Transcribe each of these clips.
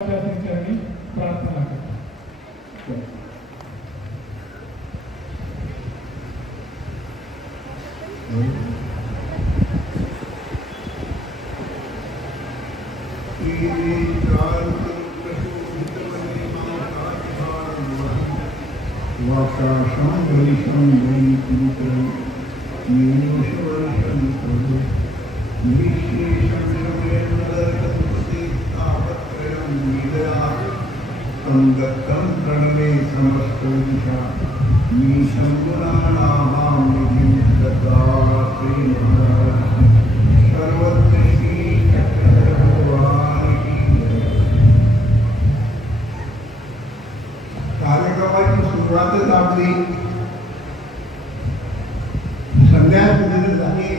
चरणी प्रार्थना करतो। कार्यक्रमाची सुरुवातच आपली संध्याकाळी झाली।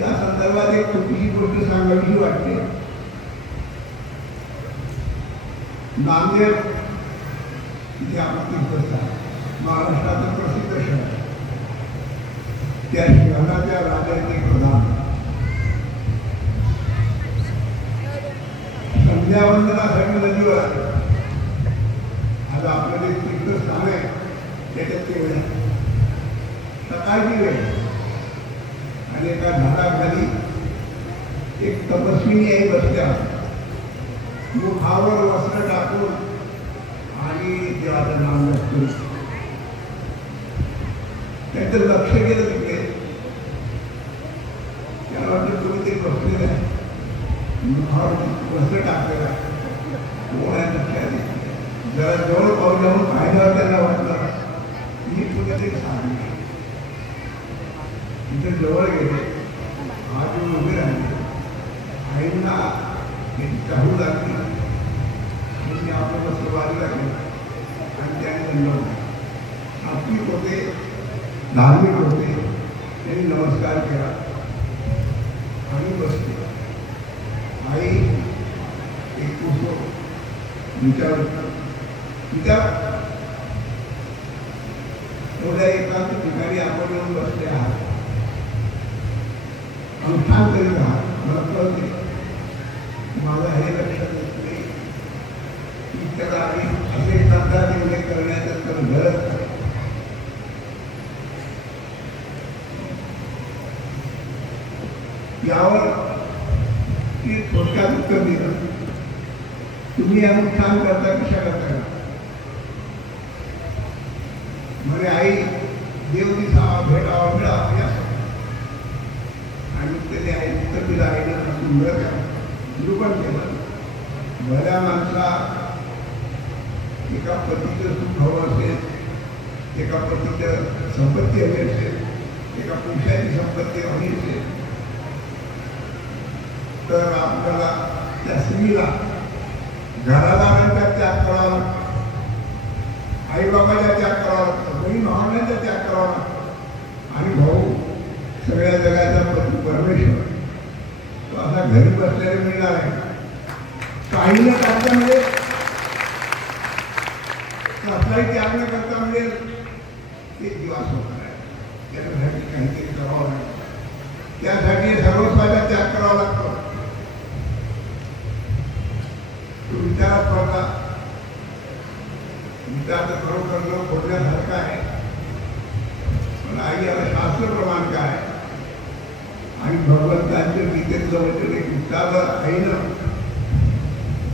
या संदर्भात एक छोटीशी गोष्ट सांगावीशी वाटते। नांदेड इथे आपण महाराष्ट्राचं प्रसिद्ध शहर, त्या शहराच्या राजाचे प्रधान संध्यावंदनासाठी नदीवर आले। आज आपलं जे तीर्थस्थान आहे त्याच्यात ते वेळ सकाळची वेळ आणि एका झाडाखाली एक तपस्विनी आई बसल्या, मुखावर वस्त्र टाकून आणि देवाचं नाम जपतो। त्यांचं लक्ष गेलं तिकडे, त्याला वाटतं तुम्ही ते बसलेलं आहे, मुखावर वस्त्र टाकलेलं आहे, कोण लक्षात येत जरा जवळ पाऊल जाऊन पाहिल्यावर त्यांना वाटलं मी कुठेतरी सांगली। तिथे जवळ गेले, हात उभे राहिले, आईंना चाहू लागली, त्यांनी आपलं वस्त्र बाजूला केलं आणि त्याने दंडवलं। सात्विक होते, धार्मिक होते, त्यांनी नमस्कार केला आणि बसले। आई एक पुस्तक विचारत एवढ्या एकांत ठिकाणी आपण येऊन बसले आहात, अनुष्ठान करीत आहात, मला कळते माझं हे लक्षात येत नाही की त्याला आम्ही असे एकांतात एवढे करण्याचं तर गरज नाही। यावर ती थोडक्यात उत्तर दिलं, तुम्ही अनुष्ठान करता कशा करता? म्हणजे आई देव दिसावा भेटावा मिळावा आणि त्याने आई उत्तर दिलं। आईने सुंदर निरूपण केलं, भल्या माणसा एका पतीचं सुख हवं असेल, एका पतीचं संपत्ती हवी असेल, एका पुरुषाची संपत्ती हवी असेल तर आपल्याला त्या स्त्रीला घरादारांचा त्याग करावा लागतो, आईबाबाचा त्याग करावा लागतो, बहीण भावंडांचा त्याग करावा लागतो आणि भाऊ सगळ्या जगाचा पती परमेश्वर तो असा घरी बसलेला मिळणार आहे। काही न करता मिळेल, कसलाही त्याग न करता मिळेल, एक दिवस होणार आहे। त्याच्यासाठी काहीतरी करावं लागतं, त्यासाठी सर्वस्वाचा त्याग करावा लागतो। विचारात पडला, विचार तर खरोखर बोलण्यासारखा आहे, पण आई याला शास्त्र प्रमाण काय आणि भगवंतांच्या गीतेतलं वचन एक विचारलं आईनं,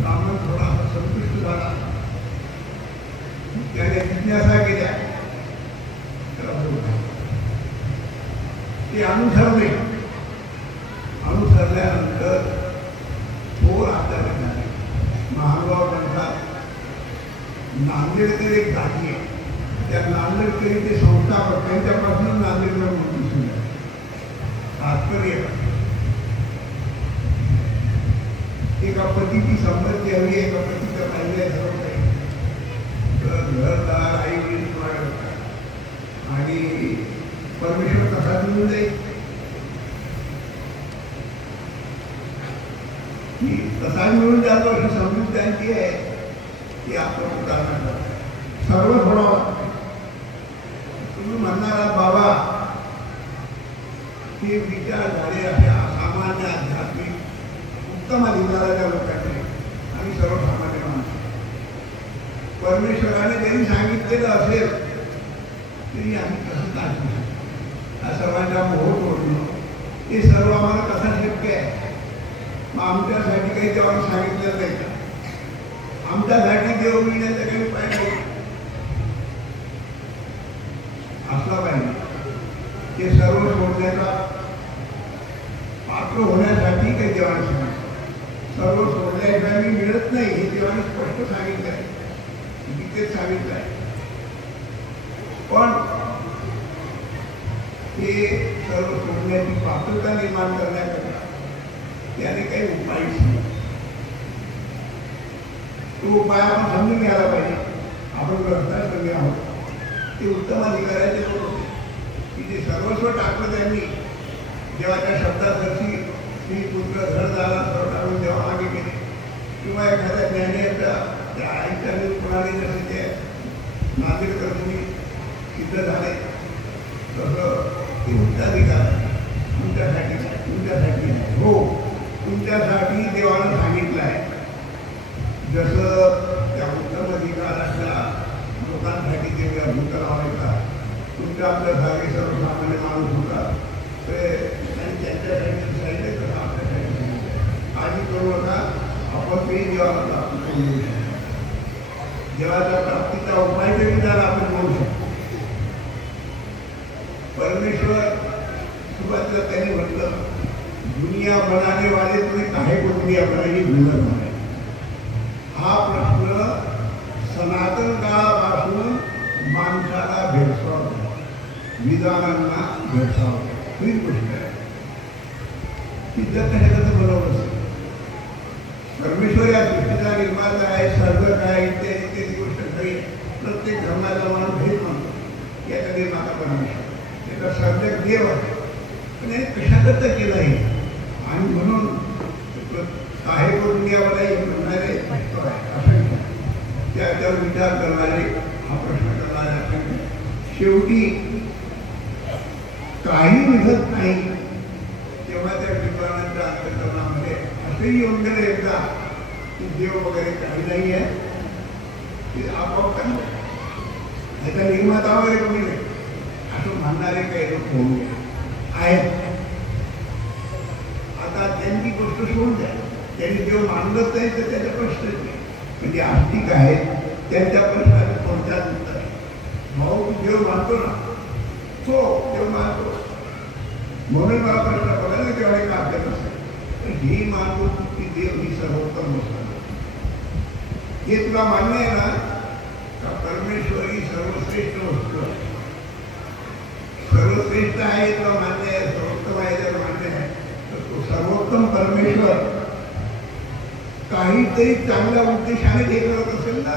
ब्राह्मण थोडासा संतुष्ट झाला, त्याने जिज्ञासा केल्या, त्याला बोलला ते अनुसरले। अनुसरल्यानंतर थोर आचार्य झाले। महानुभाव म्हणतात नांदेडकर एक जाती आहे, त्या नांदेडकरीचे संस्थापक त्यांच्यापासून नांदेडकर मूर्ती सुरू आहे। तात्पर्य एका पतीची संपत्ती हवी, एका पतीचं पाहिजे सर्व काही, घरदार आई वडील आणि परमेश्वर कसा मिळून जाईल, कसा मिळून जातो अशी समजूत त्यांची आहे की आपण उदाहरण सर्व थोडं तुम्ही म्हणणारा बाबा हे विचार झाले अशा सामान्य आध्यात्मिक उत्तम अधिकाराच्या लोकांनी तरी आम्ही कसं काढू शकतो? हा सर्वांचा मोह तोडणं हे सर्व आम्हाला कसं शक्य आहे? मग आमच्यासाठी काही देवाने सांगितलं नाही का? आमच्यासाठी देव मिळण्याचा काही उपाय नाही असला पाहिजे. ते सर्व सोडण्याचा पात्र होण्यासाठी काही देवाने सांगितलं. सर्व सोडल्याशिवाय मी मिळत नाही हे देवाने स्पष्ट सांगितलं आहे, गीतेत सांगितलं आहे. पण हे सर्व सोडण्याची पात्रता निर्माण करण्याकरता त्याने काही उपायच नाही. तो उपाय आपण समजून घ्यायला पाहिजे. आपण ग्रंथात आहोत ते उत्तम अधिकाऱ्याचे लोक होते की जे सर्वस्व टाकलं त्यांनी. जेव्हा त्या शब्दासाठी स्त्री पुत्र घर झाला सर्व टाकून जेव्हा मागे गेले, किंवा एखाद्या ज्ञानेच्या त्या आईच्या निर्माणे जसे ते नांदेडकरनी सिद्ध झाले तसं ते उत्तराधिकार तुमच्यासाठी हो तुमच्यासाठी देवानं सांगितलं आहे. जसं त्या उत्तम अधिकाराच्या लोकांसाठी ते भूत लावायचा, तुमच्या आपल्या जागे सर्वसामान्य माणूस होता आणि त्यांच्यासाठी सांगितलं कसं आपल्यासाठी आधी करू नका. आपण ते देवाला बोलू शकतो. देवाच्या प्राप्तीचा उपाय तरी त्याला आपण बोलू शकतो. परमेश्वर सुरुवातीला त्यांनी म्हटलं दुनिया बनाने वाले तुम्ही काहे को दुनिया बनाई दुनिया बनाई. हा प्रश्न सनातन काळापासून माणसाला भेडसावतो, विधानांना भेडसावतो. ही गोष्ट आहे की जर कशाचं बनवलं असेल. परमेश्वर या सृष्टीचा निर्माता आहे, सर्जक आहे, इत्यादी इत्यादी गोष्ट खरी. प्रत्येक धर्माचा माणूस भेद मानतो. याचा निर्माता परमेश्वर, याचा सर्जक देव आहे. पण हे कशाकरता केलं आहे आणि म्हणून काहे को दुनिया बनाई म्हणणारे असं त्याच्यावर विचार करणारे, हा प्रश्न करणारे शेवटी काही निघत नाही तेव्हा त्या विद्वानांच्या अंतःकरणामध्ये असंही योग्य एकदा की देव वगैरे काही नाही आहे, ते आपोआप त्याचा निर्माता वगैरे कोणी नाही असं म्हणणारे काही लोक होऊन आहेत. आता त्यांची गोष्ट सोडून द्या. त्यांनी देव मानलंच नाही तर त्याचा प्रश्नच नाही. म्हणजे आस्तिक आहेत त्यांच्या प्रश्नाचे कोणत्याच उत्तर भाऊ देव मानतो ना, तो देव मानतो म्हणून मला प्रश्न बघायला तेव्हा एक अभ्यास असेल तर हे मानतो की देव ही सर्वोत्तम गोष्ट हे तुला मान्य आहे ना का? परमेश्वर ही सर्वश्रेष्ठ वस्तू आहे, सर्वश्रेष्ठ आहे तुला मान्य आहे, सर्वोत्तम आहे त्याला मान्य आहे. तर तो सर्वोत्तम परमेश्वर काहीतरी चांगल्या उद्देशाने हे करत असेल ना,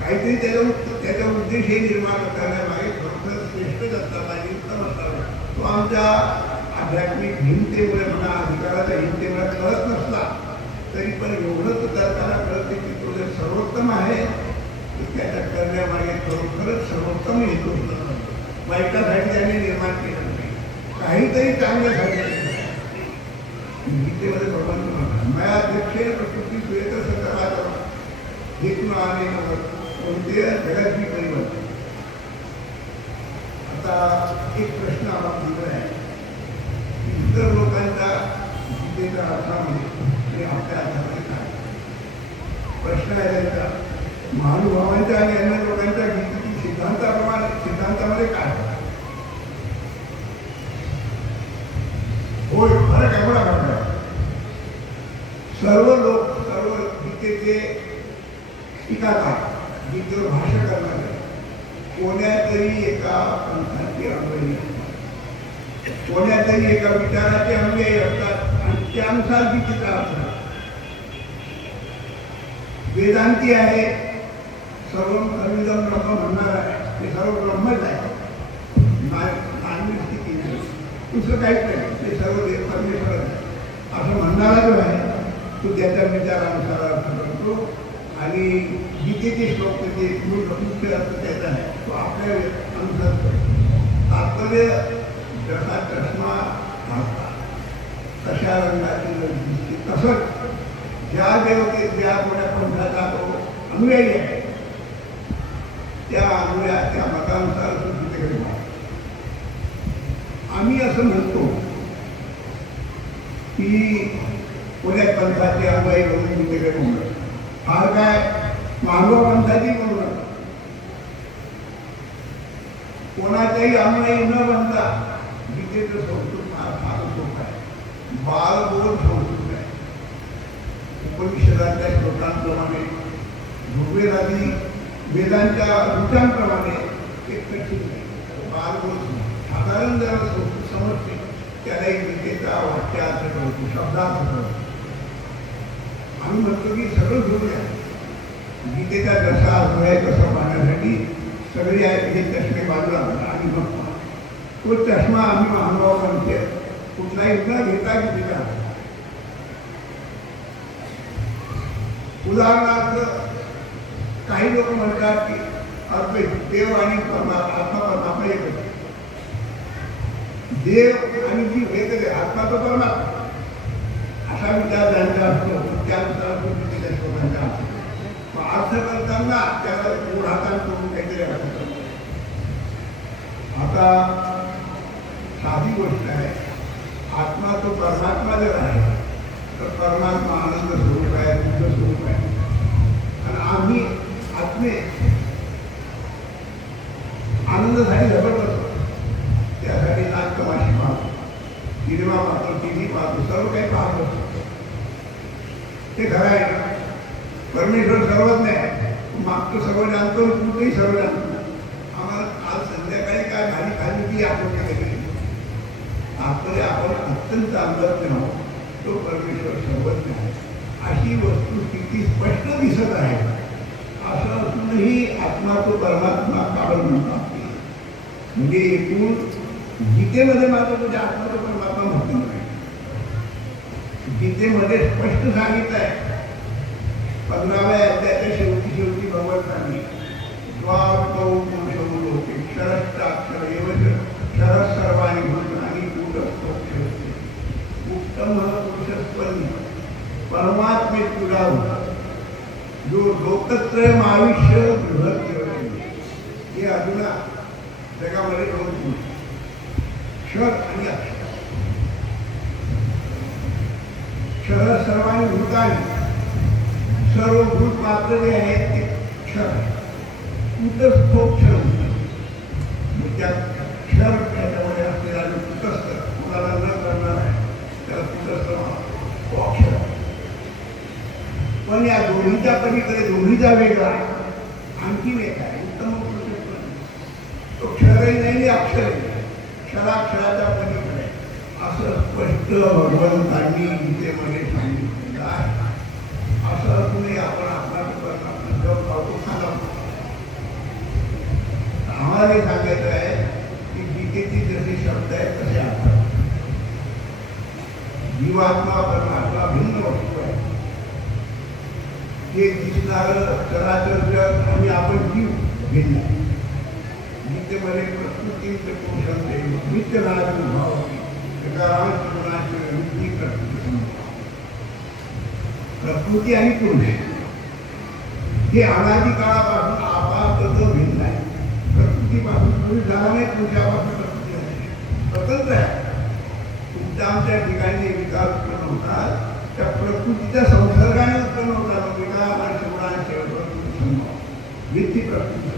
काहीतरी त्याचा उद्देश हे निर्माण करण्यामागे खरोखर श्रेष्ठच असला पाहिजे, उत्तम असला. तो आमच्या आध्यात्मिक हिंमतेमुळे म्हणा, अधिकाराच्या हिंमतेमुळे कळत नसला तरी पण एवढंच तर्काला कळते की तो जर सर्वोत्तम आहे तर त्याच्या करण्यामागे खरोखरच सर्वोत्तम हेतू होता. वाईटासाठी त्याने निर्माण केलं नाही, काहीतरी चांगल्यासाठी. गीतेमध्ये भगवान मया अध्यक्षे प्रकृती सुयेत सकला हेतून आले कोणते जगाची परिवर्तन. आता एक प्रश्न आम्हाला दिला आहे की इतर लोकांच्या गीतेच्या अर्थामध्ये आणि आपल्या अर्थामध्ये काय प्रश्न आहे त्यांचा. महानुभावांच्या आणि अन्य लोकांच्या गीतेची सिद्धांतामध्ये काय होय फरक एवढा फरक आहे. सर्व लोक सर्व गीतेचे टीकाकार, गीतेवर भाष्य करणारे कोण्यातरी एका पंथाचे अनुयायी असतात, कोण्यातरी एका विचाराचे अनुयायी असतात आणि त्यानुसार गीतेचा अर्थ. वेदांती आहे, सर्व खरविदम ब्रह्म म्हणणार आहे, ते सर्व ब्रह्मच आहे, नानविस्ती नाही, दुसरं काहीच नाही, ते सर्व देव परमेश्वर आहे असं म्हणणारा जो आहे तो त्याच्या विचारानुसार अर्थ करतो. आणि गीतेचे श्लोक त्याचे मुख्य अर्थ त्याचा आहे तो आपल्या अनुसार करतो. तात्पर्य जसा चष्मा घालता कशा रंगाची दिसते तसंच ज्या देवते ज्या कोण्या पंथाचा तो अनुयायी आहे त्या अनुया त्या मतानुसार गीतेकडे पाहतो. आम्ही असं म्हणतो की कोण्या पंथाचे अनुयायी म्हणून गीतेकडे म्हणतो, फार काय मानव पंथाची म्हणू नका. कोणाच्याही अनुयायी न बनता गीतेचं संस्कृत फार सोपं आहे, बालबोध संस्कृत आहे. उपनिषदांच्या श्लोकांप्रमाणे ऋग्वेदादी वेदांच्या ऋचांप्रमाणे एक कठीण नाही, बालबोध साधारण ज्याला संस्कृत समजते त्यालाही गीतेचा वाक्यार्थ कळतो, शब्दार्थ कळतो. आम्ही म्हणतो की सगळं घेऊया, गीतेचा जसा अर्थ आहे तसं पाहण्यासाठी सगळे हे चष्मे बाजूला आणि मग तो चष्मा आम्ही महानुभावांचे कुठलाही न घेता गीतेचा. उदाहरणार्थ काही लोक म्हणतात की अद्वैत देव आणि आत्मा परमात्मा एकच, देव आणि जीव एकच आहे, आत्मा तो परमात्मा असा विचार ज्यांचा असतो त्यानुसार तो गीतेच्या श्लोकांचा असतो. अर्थ करताना त्याला ओढाताण करून काहीतरी अर्थ करतो. आता साधी गोष्ट आहे, आत्मा तो परमात्मा जर आहे तर परमात्मा आनंद स्वरूप आहे, दुःख स्वरूप आहे. आणि आम्ही आत्मे आनंदासाठी झगडत असतो, त्यासाठी नाच तमाशे पाहतो, सिनेमा पाहतो, टीव्ही पाहतो, सर्व काही पाहत असतो. ते खरं आहे. परमेश्वर सर्वज्ञ आहे, मागचं सर्व जाणतो, तूही सर्व जाणतो. आम्हाला काल संध्याकाळी काय भाजी खाली ती आठवण केली. आपले आपण अत्यंत अंधज्ञ आहोत, तो परमेश्वर सर्वज्ञ आहे. अशी वस्तुस्थिती स्पष्ट दिसत आहे. असं असूनही आत्मा तो परमात्मा काळ म्हणतात. म्हणजे एकूण गीतेमध्ये मात्र तुझ्या आत्मा तो परमात्मा म्हटलं नाही. गीतेमध्ये स्पष्ट सांगितलं आहे, 15व्या अध्यायाच्या शेवटी भगवंतांनी द्वारकौ पुरुषो लोके क्षरश्चाक्षर एवच क्षरः सर्वाणि भूतानि कूटस्थोक्षरते उत्तमः पुरुषस्त्वं परमात्मे तुला जो लोकत्रयम् आयुष्य बृहत् ठेवले. हे अजून जगामध्ये 2 पुरुष, क्षर आणि अक्षर. क्षर सर्वांनी भूतानि, सर्व भूत मात्र जे आहेत ते क्षर, कूटस्थोक्षर. त्या क्षर त्याच्यामध्ये असलेला जो कूटस्थ कुणाला न करणार आहे त्याला कूटस्थ अक्षर. पण या दोन्हीच्या पलीकडे दोन्हीचा वेगळा आणखी वेगळा आहे, उत्तम पुरुष. तो क्षरही नाही, अक्षरही नाही, क्षराक्षराच्या पलीकडे असं स्पष्ट भगवंतांनी गीतेमध्ये सांगितलेलं आहे. असं असूनही आपण आम्हाला सांगायचं आहे की गीतेची जसे शब्द आहेत तसे असतात. जीवात्मा परमात्मा भिन्न वस्तू आहे. हे दिसणारं चराचर जग आणि आपण जीव भिन्न आहे. गीतेमध्ये प्रकृतीचे पोषण नित्य नारायण भाव प्रकृती आणि पुरुष हे अनादी काळापासून आपातच भिन्न आहे. प्रकृतीपासून पुरुष झाला नाही, पुरुषापासून प्रकृती झाली, स्वतंत्र आहे. तुमच्या आमच्या ठिकाणी विकार उत्पन्न होतात, त्या प्रकृतीच्या संसर्गाने उत्पन्न होतात. विकार व्यक्ती प्रकृती.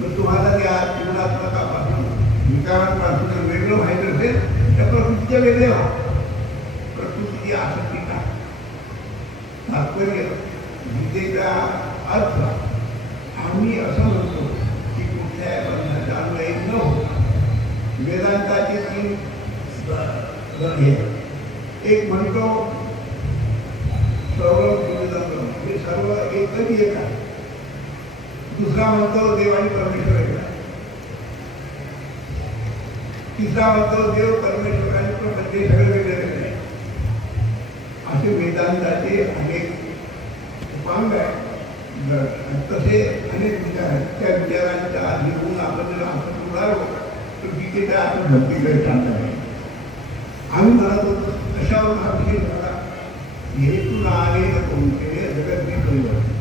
मग तुम्हाला त्या जीवनात्मकापासून विकारांपासून वेगळं व्हायचं असेल त्या प्रकृतीच्या वेगळे व्हा. प्रकृतीची आसक्ती का? तात्पर्य गीतेचा अर्थ आम्ही असं म्हणतो की कुठल्याही बंधाचा अन्वय न होता वेदांताचे 3 हे एक म्हणतो हे सर्व एकच एक आहे. दुसरा म्हणतो देव आणि परमेश्वर एक आहे. तिसरा म्हणतो देव परमेश्वर आणि प्रपंच हे सगळे वेगळे वेगळे. असे वेदांताचे अनेक उपांग आहेत. तसे अनेक विचार आहेत. त्या विचारांच्या घेऊन आपण जर असं उडालो तर गीतेच्या आपण भक्तीकडे चालणार आहे. आम्ही म्हणत होतो कशावरून हा विषय झाला. हेतून आले कोणते जगत मी परिवर्तन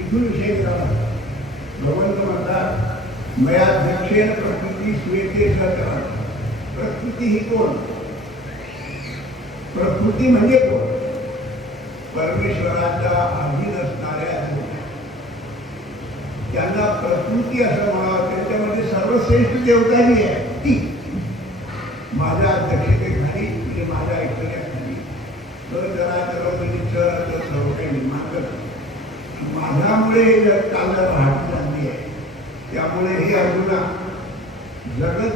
इथून विषय झाला. मयाध्यक्षेन प्रकृती श्वेते ठरतात. प्रकृती ही कोण? प्रकृती म्हणजे कोण? परमेश्वराच्या अधीन असणाऱ्या देवता. त्यांना प्रकृती असं म्हणावं. त्याच्यामध्ये सर्वश्रेष्ठ देवता जी आहे ती माझ्या अध्यक्षतेखाली म्हणजे माझ्या ऐकण्याखाली जरा सर्व काही निर्माण करतो. माझ्यामुळे जर काल राहत झाली आहे. त्यामुळे हे अर्जुना जगत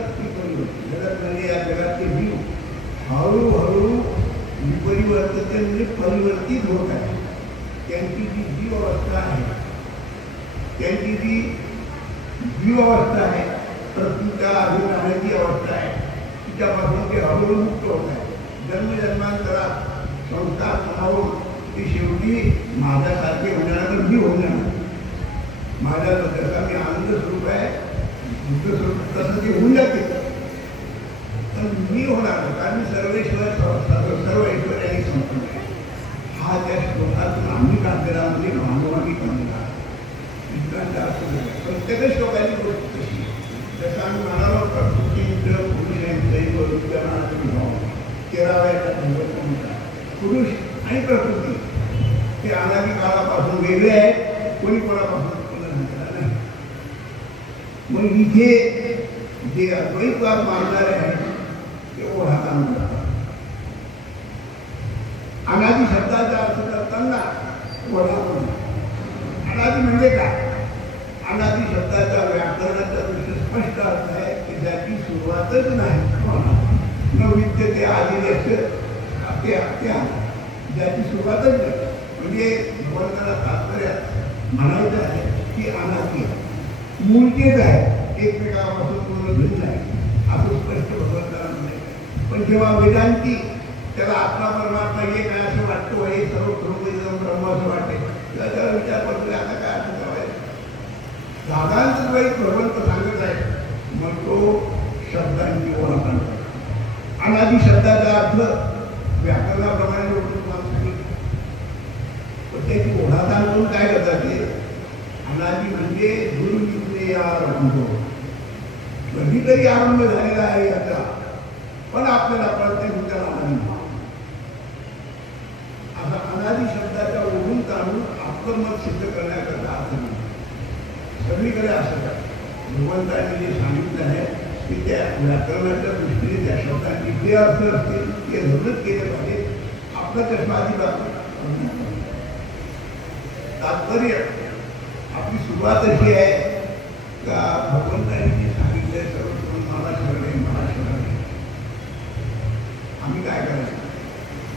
जगत म्हणजे या जगातले जीव हळूहळू विपरिवर्तित म्हणजे परिवर्तित होत आहे. त्यांची जी जीव अवस्था आहे, त्यांची जी जीव अवस्था आहे, प्रकृतीच्या अधीन राहण्याची अवस्था आहे, तिच्यापासून ते हळूहळू मुक्त होत आहे. जन्मजन्मांतरात संस्कार म्हणावून ते शेवटी माझ्यासारखे होण्यानंतर मी होणार. माझ्या जसा मी आनंद स्वरूप आहे, बुद्ध स्वरूप तसं ते होऊन जाते. पण मी होणार कारण मी सर्वेश्वर सर्व ऐश्वर्याने संपूर्ण आहे. हा त्या श्लोकातून आम्ही काढलेला म्हणजे मानवानी काढलेला इतरांचा असू शकतो. प्रत्येक श्लोकाची गोष्ट तशी जसं आम्ही म्हणालो प्रकृती पुरुष यांचं विद्यमानाचं भाव 13व्या पुरुष आणि प्रकृती ते अनादी काळापासून वेगळे आहेत. कोणी कोणापासून नाही. मग इथे जे अद्वैतवाद मानणारे आहेत ते ओढात आणून जातात. अनादी शब्दाचा अर्थ करताना ओढा. अनादी म्हणजे काय? अनादी शब्दाच्या व्याकरणाचा दृष्टी स्पष्ट अर्थ आहे की ज्याची सुरुवातच नाही. न विद्यते आदिदेश ज्याची सुरुवातच नाही. म्हणजे भगवंताला तात्पर्य म्हणायचं आहे की अनादी मूळचेच आहे, एकमेकापासून पूर्ण भिन्न आहे असं स्पष्ट भगवंताला म्हणायचं. पण जेव्हा वेदांती त्याला आत्मा परमात्मा एक आहे असं वाटतो, हे सर्व खरोखर ब्रह्म असं वाटते, तेव्हा त्याला विचार करतो आता काय असं करायचं. दादांचं काही भगवंत सांगत आहे मग तो शब्दांची ओळख आणतो. अनादी शब्दाचा अर्थ व्याकरणाप्रमाणे तुम्हाला सांगितलं. पण त्याची ओढा आणून काय करतात ते अनादी म्हणजे दुर्विद्ये आरंभ. कधीतरी आरंभ झालेला आहे याचा, पण आपल्याला प्रत्येक त्याला अनादी. आता अनादी शब्दाच्या ओढून काढून आपलं मत सिद्ध करण्याकरता अर्थ नाही. सगळीकडे असं काय भगवंतांनी जे सांगितलं आहे की त्या व्याकरणाच्या दृष्टीने त्या शब्दांचे जे अर्थ असतील ते धरूनच केले पाहिजे. आपला चष्मा अजिबात तात्पर्य आपली सुरुवात अशी आहे का भगवंतांनी जे सांगितलंय सर्व मला शरणे मला शरणे. आम्ही काय करायचं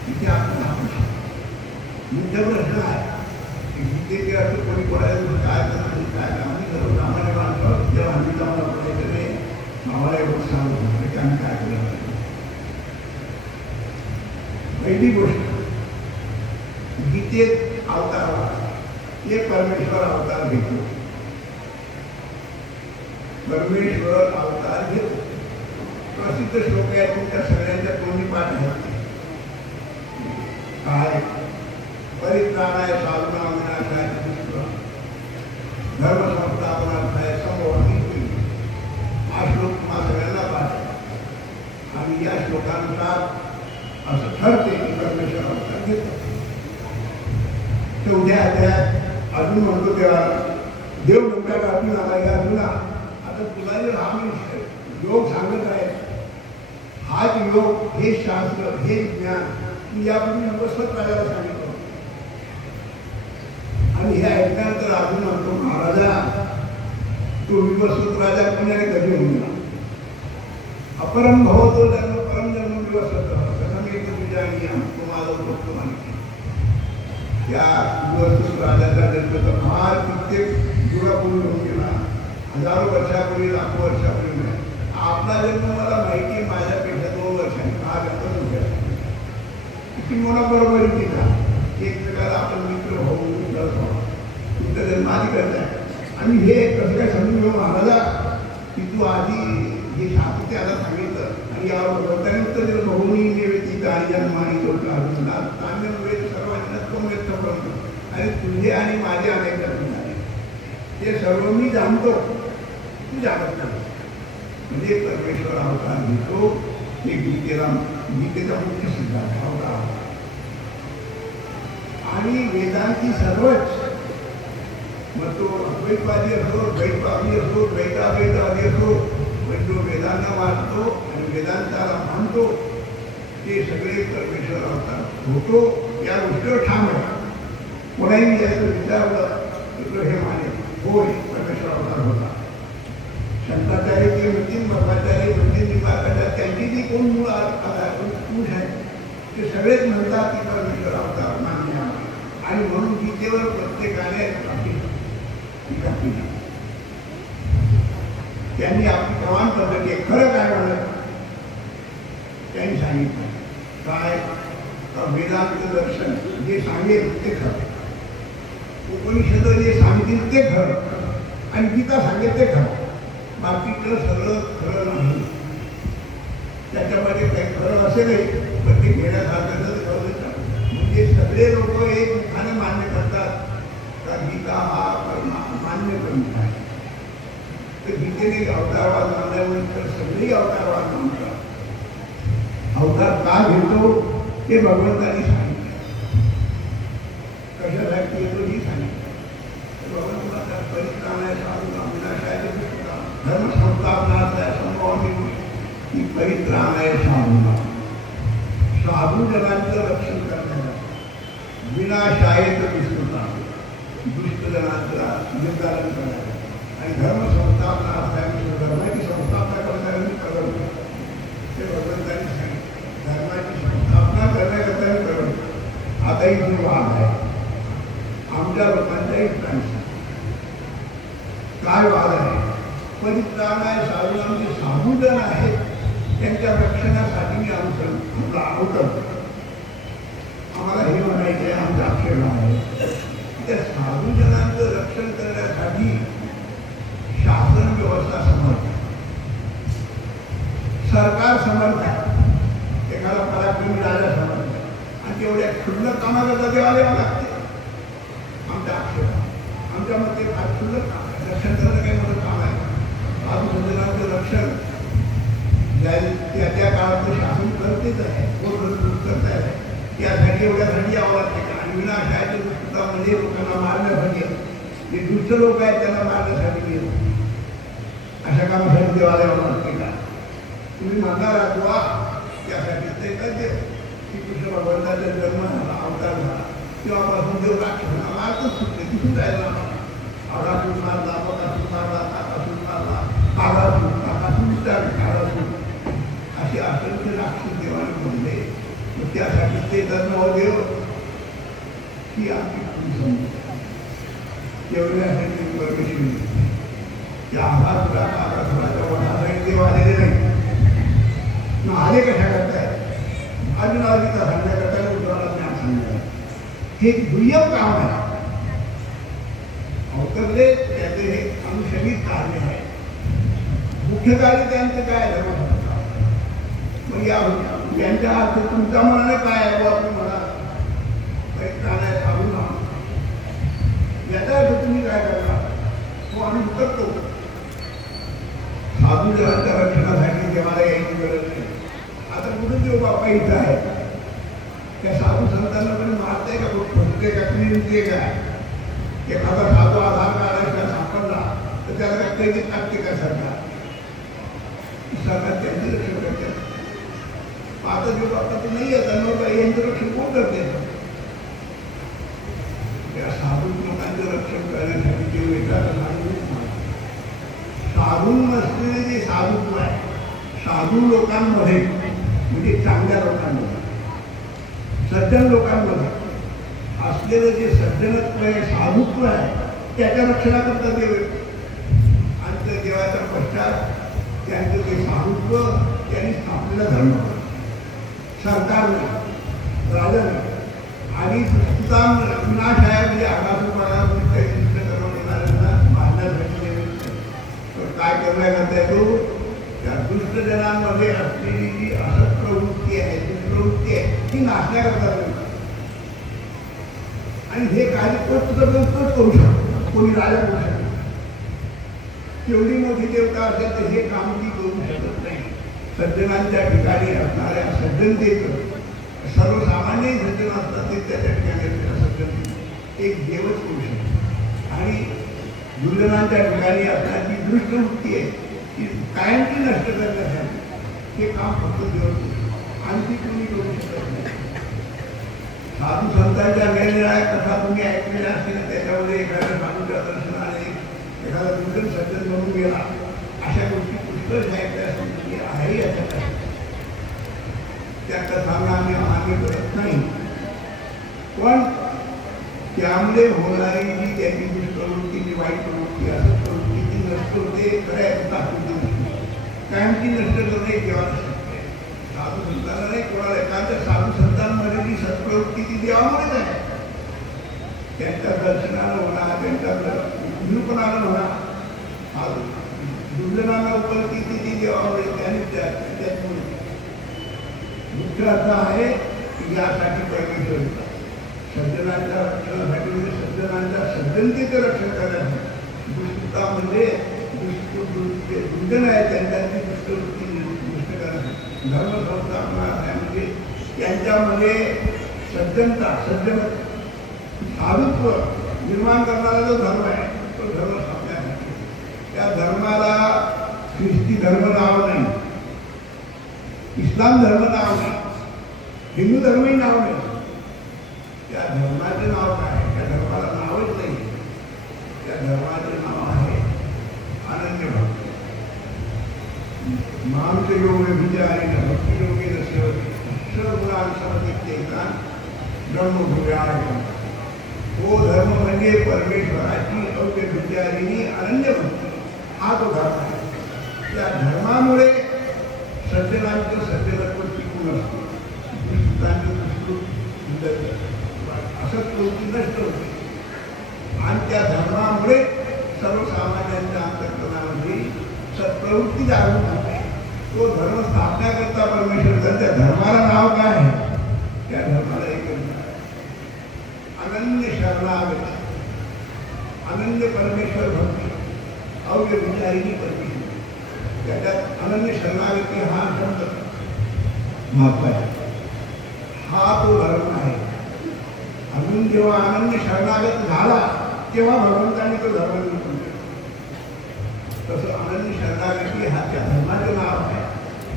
तिथे आपण आपण मुख्य प्रश्न आहे गीतेचे अर्थ कोणी कोणाला काय करणार काय आम्ही सर्व सामान्य माणसं जेव्हा आम्ही जाऊन पडायचं नाही आम्हाला एवढं सांगतो की आम्ही काय केलं पाहिजे. पहिली गोष्ट गीतेत अवतार हे परमेश्वर अवतार घेतो. परमेश्वर अवतार घेतो. प्रसिद्ध श्लोक आहे तुमच्या सगळ्यांच्या तोंडी पाठ आहे काय परित्राणाय साधना विनाशाय धर्म संस्थापनार्थाय संभवामी. हा श्लोक तुम्हा सगळ्यांना पाठ आहे आणि या श्लोकानुसार असं ठरते की परमेश्वर अवतार घेतो. चौथ्या अध्यायात अजून म्हणतो तेव्हा देव डोक्या काढून आला या अर्जुना आता तुला जे हा योग सांगत आहे हाच योग हे शास्त्र हे ज्ञान तू यापूर्वी नवस्वत राजाला सांगितलं आणि हे ऐकल्यानंतर अर्जुन म्हणतो महाराजा तो विवस्वत राजा पुण्याने कधी होऊन अपरम भवतो जन्म परम जन्म विवस्वत कथम एक तुझ्या आणि तो माझा बघतो माहिती. त्या विवस्वत राजाचा जन्म फार कित्येक युगापूर्वी होऊन गेला. हजारो वर्षापूर्वी लाखो वर्षापूर्वी नाही. आपला जन्म मला माहिती आहे माझ्यापेक्षा 2 वर्षांनी हा जन्म होत्या किती मोनाबरोबर केला. एकमेकाला आपण मित्र होऊन तुमचा जन्म आधी करताय आणि हे कसं काय समजून घेऊ महाराजा की तू आधी हे शास्त्र त्याला सांगितलं आणि यावर भगवंताने उत्तर दिलं बहुनी निवेदित आणि जन्मानी जोडला तांडव सर्वांना तो व्यक्त करतो आणि तुझे आणि माझे अनेक जन्म झाले ते सर्व मी जाणतो. ती जागत नाही. म्हणजे परमेश्वर अवतार घेतो हे गीतेचा मुख्य सिद्धांत अवतार. आणि वेदांची सर्वच, मग तो अद्वैतवादी असो, द्वैतवादी असो, द्वैताद्वैतवादी असो, पण जो वेदांना मानतो आणि वेदांताला मानतो ते सगळे परमेश्वर अवतार होतो या गोष्टीवर ठाम आहे. कोणाही याचं विचारलं तर हे माने होय परमेश्वर अवतार होता. शंकराचार्य जे म्हणतील, मध्वाचार्य म्हणतील, निंबाळकर त्यांची जी कोण मूळ पूज आहे ते सगळेच म्हणतात की परमेश्वर अवतार मान्य आहे. आणि म्हणून गीतेवर प्रत्येकाने आपली टीका केली. त्यांनी आपली प्रमाण पद्धती खरं काय म्हणत त्यांनी सांगितलं काय, वेदांत दर्शन जे सांगेल ते खरं, उपनिषद जे सांगतील ते खरं, आणि गीता सांगेल ते खरं. बाकीचं सगळं खरं नाही. त्याच्यामध्ये काही खरं असेलही पण ते घेण्यासारखं म्हणजे सगळे लोक एक मुखाने मान्य करतात का गीता हा मान्य ग्रंथ आहे. तर गीतेने अवतारवाद मानल्यानंतर सगळेही अवतारवाद मानतात. अवतार का घेतो ते भगवंतांनी सांगितलं, कशासाठी येतो ही सांगितलं. भगवंताचा परित्राणाय साधूनां विनाशाय दुष्कृतां धर्म संस्थापनार्थाय संभवामि ही परित्राणाय साधूनां. साधू जनांचं रक्षण करण्यासाठी, विनाशाय दुष्कृतां दुष्ट जनांचं निर्धारण करण्यासाठी, आणि धर्म संस्थापनार्थाय धर्माची संस्थापना करणाऱ्यांनी प्रगट ते भगवंतांनी सांगितलं. धर्माची संस्थापना करण्याकरता प्रगट. आता इथे वाद आहे आमच्या लोकांच्याही ठिकाणी. काय वाद आहे? परित्राणाय साधूनां जे साधूजन आहेत त्यांच्या रक्षणासाठी मी अवतरतो. आम्हाला हे म्हणायचं आहे, आमचा आक्षेप आहे त्या साधूजनांचं रक्षण करण्यासाठी शासन व्यवस्था समर्थ आहे, सरकार समर्थ आहे, एखादा पराक्रमी राजा समर्थ आहे, आणि तेवढ्या क्षुल्लक कामाकरता देवाला यावं लागते. आमचा आक्षेप आहे. आमच्या मते फार क्षुल्लक काम आहे. रक्षण करणं काही मोठं काम आहे. साधूजनांचं रक्षण त्या त्या काळात शासन करतेच आहे, करत आहे. त्यासाठी एवढ्यासाठी यावं लागते का? आणि विनाशाच्या दुष्टामध्ये लोकांना मारण्यासाठी, जे दुष्ट लोक आहेत त्यांना मारण्यासाठी अशा कामासाठी देवाला यावं लागते का? तुम्ही मानणार आहात वा त्यासाठी ते करते. श्रीकृष्ण भगवंताचा जन्म झाला, अवतार झाला, तेव्हापासून देव राक्षसांना मारतच सुटले. तिथून जायला आडासून मारला, बकासून मारला, ताकासून मारला, काळासून ताकासून काळासून असे असंख्य राक्षस देवाने म्हणले. त्यासाठी ते धर्मदेव ही आमची समजून एवढ्यासाठी परमेश्वरी त्या आघातुराच्या वनासाठी देव आलेले नाही. आले कशा करताय? अजून आधीचा सांगण्याकरता उद्धाराला ज्ञान सांगणार हे दुय्यम काम आहे. अवतरले त्याचे हे अनुषंगिक कार्य आहे. मुख्य कार्य त्यांचं काय धर्म. मग यांच्या अर्थ तुमच्या मनाने काय आहे आपण म्हणा काय सांगू ना, याचा अर्थ तुम्ही काय करता तो आम्ही करतो. साधू जनांच्या रक्षणासाठी देवाला यायची गरज नाही. आता कुठून देव बापा इथं आहे, त्या साधू संतांना पण मारते का, फुटते का, क्लीनते का? एखादा साधू आधार काढायचा सापडला तर त्याला काय कैदीत टाकते का सरकार? सरकार त्यांचे रक्षण करते. आता जो बाबा तर नाही आहे त्यांना यांचं रक्षण कोण करते? त्या साधू लोकांचं रक्षण करण्यासाठी जे वेगळा साधू नसलेले जे साधुत्व आहे, साधू लोकांमध्ये म्हणजे चांगल्या लोकांमध्ये, सज्जन लोकांमध्ये असलेलं जे सज्जनत्व आहे, साधुत्व आहे, त्याच्या रक्षणाकरता देव. आणि त्या देवाच्या पश्चात त्यांचं ते साधुत्व त्यांनी स्थापलेला धर्म, सरकारने, राजाने, आणि सुतान विनाश आहे म्हणजे आघातूपणा करून येणाऱ्यांना मारण्यासाठी काय करण्याकरता येतो? त्या दुष्टजनांमध्ये असलेली जी असत प्रवृत्ती आहे, दुष्प्रवृत्ती आहे, ती नाशण्याकरता मिळतात. आणि हे कार्य तोच करू शकतो, कोणी राजा करू शकतो. तेवढी मोठी देवता असेल तर हे काम ती करू शकत नाही. सज्जनांच्या ठिकाणी असणाऱ्या सज्जनतेचं, सर्वसामान्य सज्जन असतात ते त्याच्या ठिकाणी सज्जन एक देवच करू शकतो. आणि दुर्जनांच्या ठिकाणी असणारी दृष्टवृत्ती आहे ती कायमची नष्ट करण्यासाठी हे काम फक्त देव आणखी कोणी करू शकत नाही. साधू संतांच्या निरनिराळ्या कथा तुम्ही ऐकलेल्या असतील, त्याच्यामध्ये एखाद्या साधूच्या दर्शनाने एखादा दुर्जन सज्जन म्हणून गेला, अशा गोष्टी पुष्कळ ऐकल्या तुम्ही आहे याच्यात. त्या कथांना आम्ही करत नाही, पण त्यामुळे होणारी जी त्याची दुष्प्रवृत्ती जी वाईट प्रवृत्ती असं प्रवृत्ती ती नष्ट होते करायला कायमची नष्ट करणे केव्हा शक्य आहे. साधू संतांना नाही, कोणाला एखाद्या साधू संतांमध्ये जी सत्प्रवृत्ती ती देवामुळेच आहे. त्यांच्या दर्शनानं होणार, त्यांच्या निरूपणानं होणार, दुर्जनांना उपस्थिती ती देवामुळे त्यामुळे मुख्य अर्थ आहे की यासाठी परमेश्वर सज्जनांच्या रक्षणासाठी, म्हणजे सज्जनांच्या सज्जनतेचं रक्षण करण्यासाठी. दुष्टता म्हणजे दुर्जन आहे त्यांच्याची दुष्टवृत्ती नष्ट करण्यासाठी धर्मसंस्थापना आहे, म्हणजे त्यांच्यामध्ये सज्जनता सज्जन साधुत्व निर्माण करणारा जो धर्म आहे तो धर्म सांगण्यासाठी. त्या धर्माला ख्रिस्ती धर्म नाव नाही, इस्लाम धर्म नाव नाही, हिंदू धर्मही नाव नाही. त्या धर्माचे नाव काय? त्या धर्माला नावच नाही. त्या धर्माचे नाव आहे अनन्य भक्ती. मामचे योग विचारेण भक्ती योगेन सेवते सर्वगुणान् समतीत्येका ब्रह्मभूयाय. तो धर्म म्हणजे परमेश्वराची अव्यय विचारिणी अनन्य भक्ती, हा तो धर्म आहे. त्या धर्मामुळे सज्जनांचं सज्जनत्व टिकून असते, दुष्टांचं दुष्ट असत्प्रवृत्ती नष्ट होते. आणि त्या धर्मामुळे सर्वसामान्यांच्या अंतःकरणामध्ये सत्प्रवृत्ती जागृत होते. तो धर्म स्थापण्याकरता परमेश्वर त्या धर्माला नाव काय आहे? त्या धर्माला एकच नाव आहे अनन्य शरणागती, अनन्य परमेश्वर भक्ती, अव्यय विचारिणी परमेश्वर. त्याच्यात अनन्य शरणागती हा शब्द महत्वाचा, हा तो धर्म आहे. अजून जेव्हा अनन्य शरणागत झाला तेव्हा भगवंतांनी तो धर्म निरूपण केला. तसं अनन्य शरणागती हा त्या धर्माचे नाव आहे.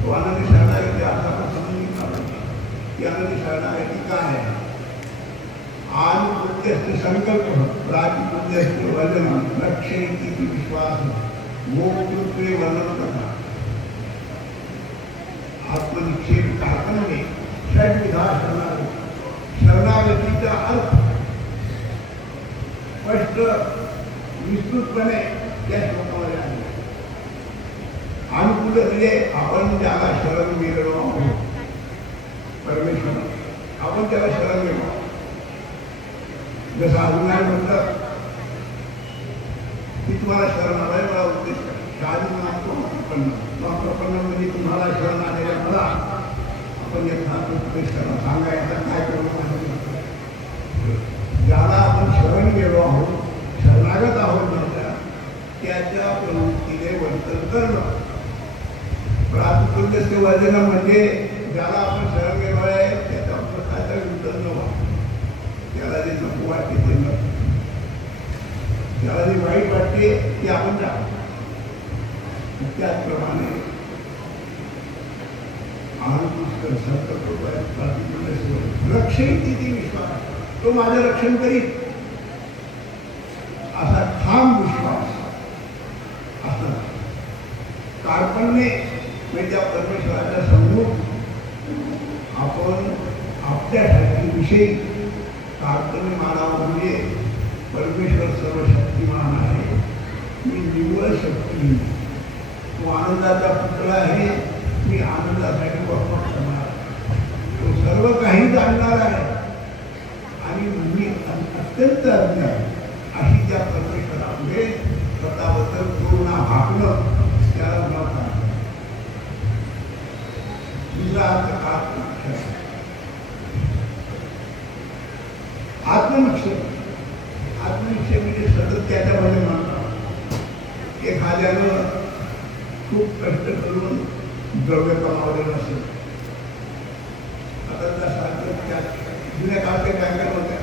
तो अनन्य शरणागती असा आपण समजून पाहिजे की अनन्य शरणागती काय आहे. आनुपुत्यस्थ संकल्प प्रातिपुत्यस्थ वचन लक्ष्येति विश्वास मोक्षे वर्णन कथा आत्मनिक्षेप कारणाने षड्विधा शरणागती. शरणागतीचा अर्थ स्पष्ट विस्तृतपणे या श्लोकामध्ये आहे. अनुकूल म्हणजे आपण ज्याला शरण गेलेलो आहोत परमेश्वर, आपण त्याला शरण गेलो. जसं अजून म्हणतात की तुम्हाला शरण आलाय, मला उद्देश शादी प्रपन्न म्हणजे तुम्हाला शरण आलेल्या मला आपण यथार्थ उपदेश करणं सांगायचा काय करू. ज्याला आपण शरण गेलो आहोत, शरणागत आहोत म्हणतात, त्याच्या प्रवृत्तीने वर्तन करणं. प्रातिपुत्यस्थ वचन म्हणजे ज्याला आपण शरण गेलो आहे त्याच्या प्रकारचा विरुद्ध न व्हा. त्याला जे नको वाटते ते न, त्याला जे वाईट वाटते ते आपण जा. त्याचप्रमाणे रक्षेती ती विश्वास, तो माझं रक्षण करीत असा ठाम विश्वास असं. कार्पण्य म्हणजे त्या परमेश्वराच्या समोर आपण आपल्यासाठी विषयी कार्पण्य मानावं. म्हणजे परमेश्वर सर्वशक्तिमान आहे, मी निव्वळ शक्ती, तो आनंदाचा पुतळा आहे, मी आनंदासाठी वापर करणार, तो सर्व काही जाणणार आहे आणि मी अत्यंत अज्ञ आहे. अशी त्या परमेश्वरामुळे स्वतःबद्दल पूर्ण भागणं त्याला न करणं. दुसरा अर्थ आत्मनिक्षेप. आत्मनिक्षेप, आत्मनिक्षेप म्हणजे सतत त्याच्यामध्ये म्हणतात एखाद्यानं खूप कष्ट करून द्रव्य कमावलेलं असेल. आता त्या जुन्या काळात बँका होत्या,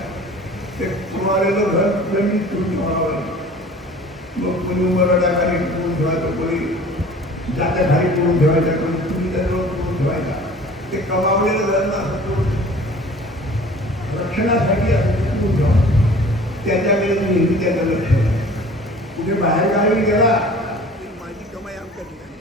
ते कमावलेलं घर जमीन ठेवून ठेवावं. मग कोणी उमरड्याखाली ठेवून ठेवायचं, कोणी जात्या खाली ठेवून ठेवायचं, कोणी तुम्ही त्याच्यावर ठेवून ठेवायचा. ते कमावलेलं घर ना रक्षणासाठी असं ठेवून ठेवा. त्याच्याकडे नेहमी त्याचं लक्ष आहे. कुठे बाहेर गावी गेला माझी कमाई आमच्या ठिकाणी.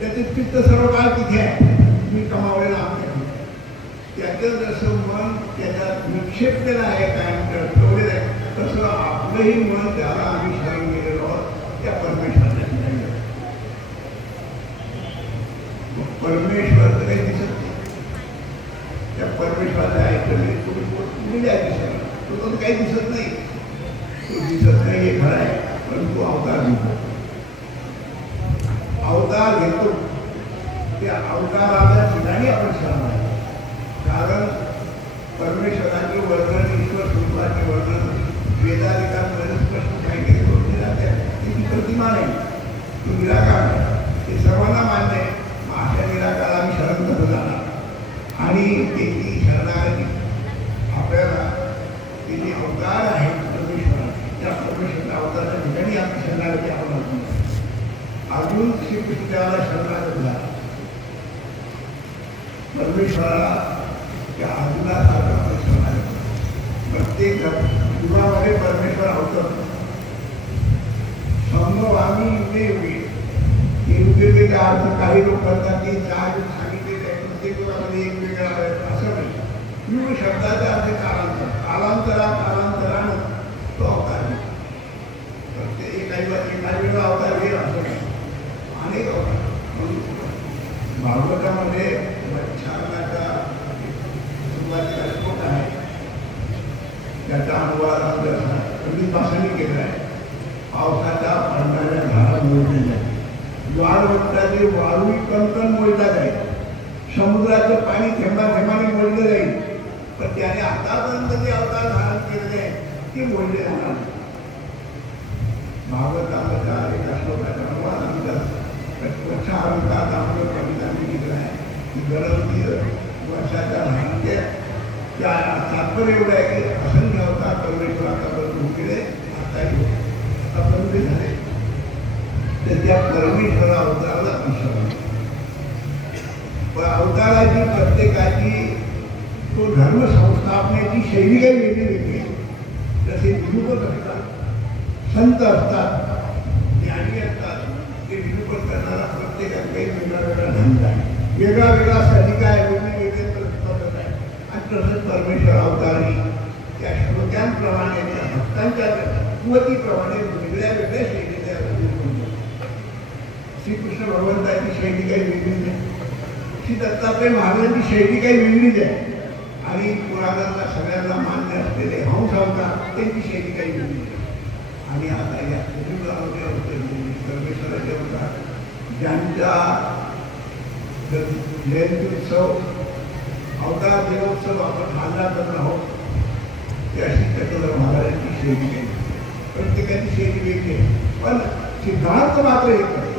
त्याचे चित्त सर्व काळ तिथे आहे. मी कमावलेला आमच्या त्याचं जसं मन त्याच्यात निक्षेप केला आहे काय ठेवलेलं आहे, तसं आपलंही मन त्याला आम्ही शरण गेलेलो आहोत त्या परमेश्वराच्या ठिकाणी. परमेश्वर तर काही दिसत नाही. त्या परमेश्वराच्या ऐकले तुम्ही काय दिसत तो काही दिसत नाही. तो दिसत नाही हे खरं आहे, परंतु अवतार घेतो. अवतार घेतो त्या अवताराच्या ठिकाणी आपण शरण आहे. कारण परमेश्वराचे वर्णन, ईश्वर स्वरूपाचे वर्णन वेदाधिकांमध्ये स्पष्ट सांगितले करून दिला. त्याची प्रतिमा नाही, तो निराकार आहे, ते सर्वांना मान्य आहे. अशा निराकाराला आम्ही शरण कसं जाणार. आणि त्याची शरणागती आपल्याला ते जे अवतार आहे परमेश्वरा, त्या परमेश्वराच्या अवताराच्या ठिकाणी आपली शरणागती आपण अजून श्रीकृष्ण देवाला शरणागत झाला. परमेश्वराला त्या अर्जुनासारखा आपण शरणागत. प्रत्येक युगामध्ये परमेश्वर अवतरतो. संभवामी युगे युगे वेगवेगळे अर्थ काही लोक करतात की ज्या सांगितलेले प्रत्येक युगामध्ये एक वेगळा आहे असं नाही. युग शब्दाचा अर्थ कालांतर, कालांतरानं तो अवतार घेतो. प्रत्येक एका वेगळा अवतार घेईल असं नाही, अनेक अवतार. भागवतामध्ये छानाचा सुरुवातीला श्लोक आहे, त्याचा अनुवाद आमच्या पंडित भाषांनी केला आहे. पावसाच्या पडणाऱ्या झाडा मोडलेल्या, वाळवंटाचे वाळूही कणकण मोडला जाईल, समुद्राचं पाणी थेंबा थेंबाने मोडलं जाईल, पण त्याने आतापर्यंत जे अवतार धारण केलेले आहे ते मोडले जाणार. भागवताच्या एका श्लोकाचा अनुवाद आमच्या वर्षांतात आपलं पंडितांनी लिहिलं आहे की गणपती वर्षाच्या धारणचे त्या तात्पर्य एवढं आहे की असंख्य अवतार परमेश्वर आतापर्यंत होऊन गेले, आताही आतापर्यंत झाले. तर त्या परमेश्वर अवताराला विसरला. पण अवताराची प्रत्येकाची तो धर्म संस्थापनेची शैली काही वेगळी वेगळी आहे. जसे निरूपक असतात, संत असतात, ज्ञानी असतात, ते निरूपण करणारा प्रत्येकात काही वेगळा वेगळा ढंग आहे, वेगळा वेगळा सधिका आहे, वेगळे वेगळे पद्धत आहे. आणि तसंच परमेश्वर अवतारी त्या श्रोत्यांप्रमाणे, त्या भक्तांच्या कुवतीप्रमाणे वेगळ्या वेगळ्या शैलीच्या श्रीकृष्ण भगवंताची शैली काही वेगळीच आहे, श्री दत्तात्रय महाराजांची शैली काही वेगळीच आहे. आणि पुराणांना सगळ्यांना मान्य असलेले हंस अवतार त्यांची शैली काही वेगळीच आहे. आणि आता या परमेश्वराचे अवतार ज्यांचा जयंती उत्सव, अवतार देवोत्सव आपण साजरा करत आहोत, ते अशी चक्रधर महाराजांची शैली आहे. प्रत्येकाची शैली वेगळी आहे, पण सिद्धांत मात्र एक आहे.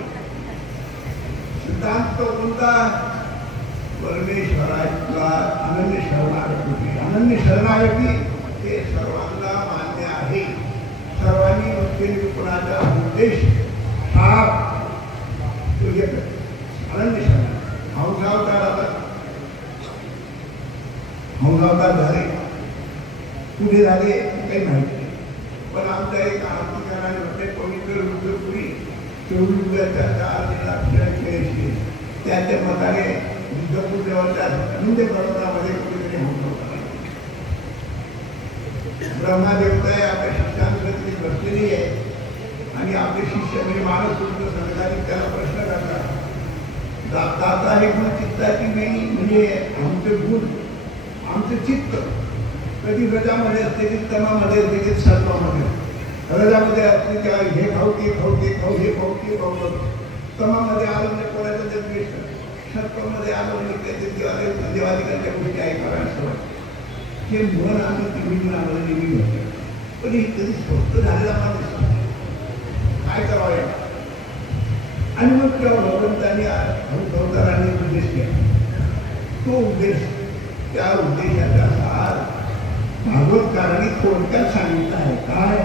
सिद्धांत कोणता? परमेश्वराला अनन्य शरणागती. अनन्य शरणागती हे सर्वांना मान्य आहे. सर्वांनी निरूपणाचा उद्देश हा अनन्य शरण. हंसावतार झाले, पुढे झाले काही माहिती नाही. पण आमच्या एक आर्थिकाने म्हटले पवित्र रुद्रपुरी 24,000 त्याच्या मताने रुद्रपूर देवाच्या हिंदे पर्वतामध्ये कुठेतरी हंसावतार ब्रह्मादेवता आपल्या शिष्यांकडे बसलेली आहे. आणि आपले शिष्य म्हणजे मानसपुत्र संघाने त्याला प्रश्न करतात, दाता हे गुण चित्ताची वेळी म्हणजे आमचे गुण, आमचं चित्त कधी रजामध्ये असते, की तमामध्ये असते, की सर्वामध्ये. रजामध्ये असते तेव्हा हे खाऊ ते खाऊ ते खाऊ, हे खाऊ ते खाऊ. तमामध्ये आलं म्हणजे कोणाचं ते द्वेष करतो. सत्वामध्ये आलो आणि काहीतरी देवादिकांच्या गोष्टी ऐकाव्या असं वाटतं. हे मन आम्ही टीव्हीतून आम्हाला नेहमी होतं, पण हे कधी स्वस्त झालेला माणूस काय करावं. आणि मग तेव्हा भगवंतांनी अवतारांनी उद्देश केला. तो उद्देश त्या उद्देशाचा सार भागवतकारांनी थोडक्यात सांगितलं आहे. काय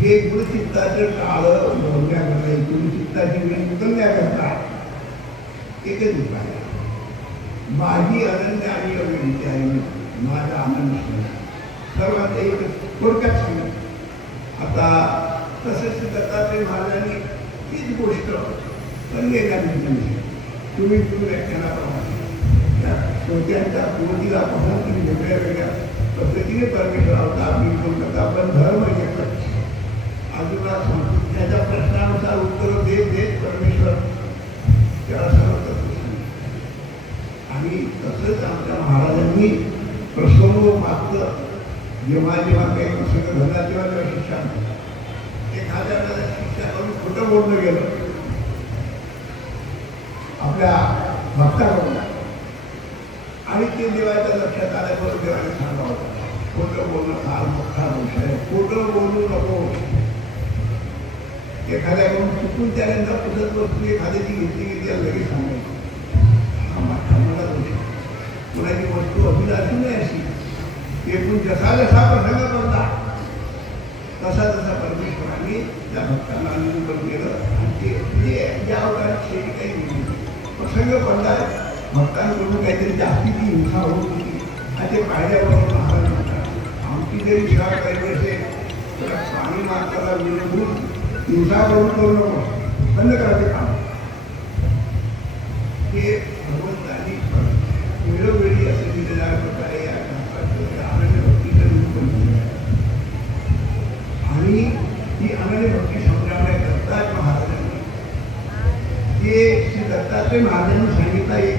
हे गुरुचित्ताचं टाळं बोलण्याकरता, गुरुचित्ताची वेळ उतरण्याकरता एकच उपाय आहे. माझी अनन्य आणि अविरती आहे, माझा आनंद सर्वात एक थोडक्यात सांगितलं. आता तसंच दत्तात्रय महाराजांनी तीच गोष्ट अनेकांनी तुम्ही व्याख्यानाप्रमाणे त्या श्रोत्यांच्या पूर्तीला पाहून तुम्ही वेगळ्या वेगळ्या पद्धतीने परमेश्वर अवतार बिलकुल करता. आपण धर्म एकच अजूनला त्याच्या प्रश्नानुसार उत्तर देत देत परमेश्वर त्याला सर्व तत्व सांगितलं. आणि तसंच आमच्या महाराजांनी प्रसंग मात्र जेव्हा जेव्हा काही प्रसंग घडला तेव्हा तेव्हा शिक्षा एखाद्या शिक्षा करून खोटं बोलणं गेलं आपल्या भक्ताकडून आणि ते देवाच्या लक्षात आल्याबरोबर देवाने सांगा होता खोटं बोलणं फार मोठा दोष आहे, खोटं बोलू नको. एखाद्याकडून चुकून त्याने न पुसत वस्तू एखाद्याची घेतली की त्याला लगेच सांगायची हा मला दोष आहे. कुणाची वस्तू अभिलाषी नाही अशी एकूण जसा जसा प्रसंग करता तसा तसा परमेश्वराने त्या भक्तांना निरूपण केलं. आणि ते या अवतारात शेती काही नाही प्रसंग पडला भक्तांकडून काहीतरी जास्तीची हिंसा होत होती आणि ते पाहिल्याबरोबर महाराज म्हणतात आमची जरी सेवा करायची असेल तर स्वामी माताला विरोधून हिंसा करू नको, बंद करायचे काम. हे भगवंतांनी वेळोवेळी असं दिलेल्या प्रकारे या अनन्य भक्तीचं निरूपण केलं आहे. आणि ही अनन्य भक्ती समजावण्याकरता महाराजांनी जे श्री दत्तात्रय महाराजांनी सांगितलं आहे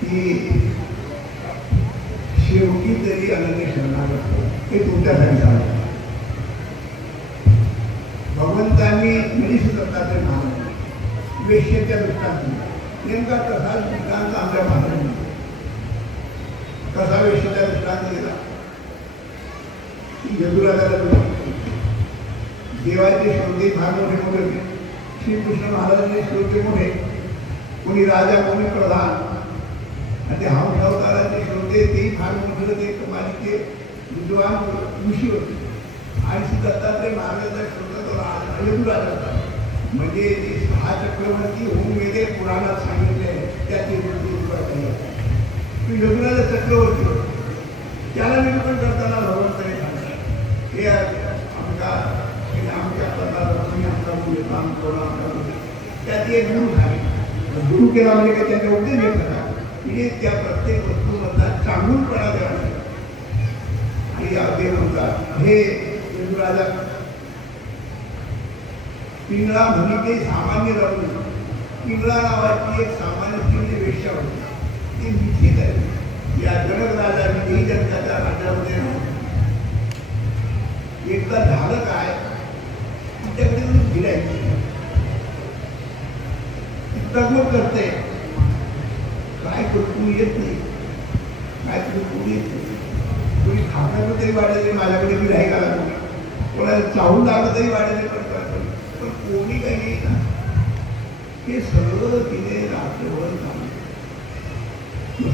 की शेवटी तरी अनन्य शरणागत हे तुमच्यासाठी सांगतो. भगवंतांनी म्हणजे दत्तात्रय महाराजांनी वेश्येच्या दृष्टांत नेमका तसाच दृष्टांत आमच्या महाराजांनी कसा वेश्येच्या दृष्टांत दिला. यदुराजाला देवाचे श्रोते फार मोठे मोठे होते. श्रीकृष्ण महाराजांचे श्रोते मोठे, कोणी राजा कोणी प्रधान, आणि ते हंस अवताराचे श्रोते तेही फार मोठे होते. कमालीचे विद्वान ऋषी होते. आणि श्री दत्तात्रय महाराजांचा श्रोता तो यदुराजा होता. म्हणजे जे 6 चक्रवर्ती होऊन वेगळे पुराणात सांगितले त्याची यदुराजा चक्रवर्ती होते. त्याला निरूपण करताना भगवंताने सांगतात हे आमच्या तुम्ही आमचा मुले काम करून त्यात एक गुरु झाले. गुरु केला म्हणजे काय त्यांचा उपदेश घेत नका, म्हणजे त्या प्रत्येक वस्तूमधला चांगुलपणा द्यावा. आणि अगदी म्हणतात हे यदुराजा पिंगळा म्हणी ते सामान्य राहून पिंगळा नावाची एक सामान्य स्त्री वेश्या होती. ती निश्चित आहे या जनक राजा विजयी जनकाच्या राज्यामध्ये एकदा झालं काय तिच्याकडे गिरायची तगमग करते काय करू येत नाही, काय करू येत नाही. कोणी खाण्याचं तरी वाटायचे माझ्याकडे गिरायक आला, कोणाला चाहून लागलं तरी वाटायचे पडतात, पण कोणी काही येईल ना. हे सगळं तिने रात्रभर काम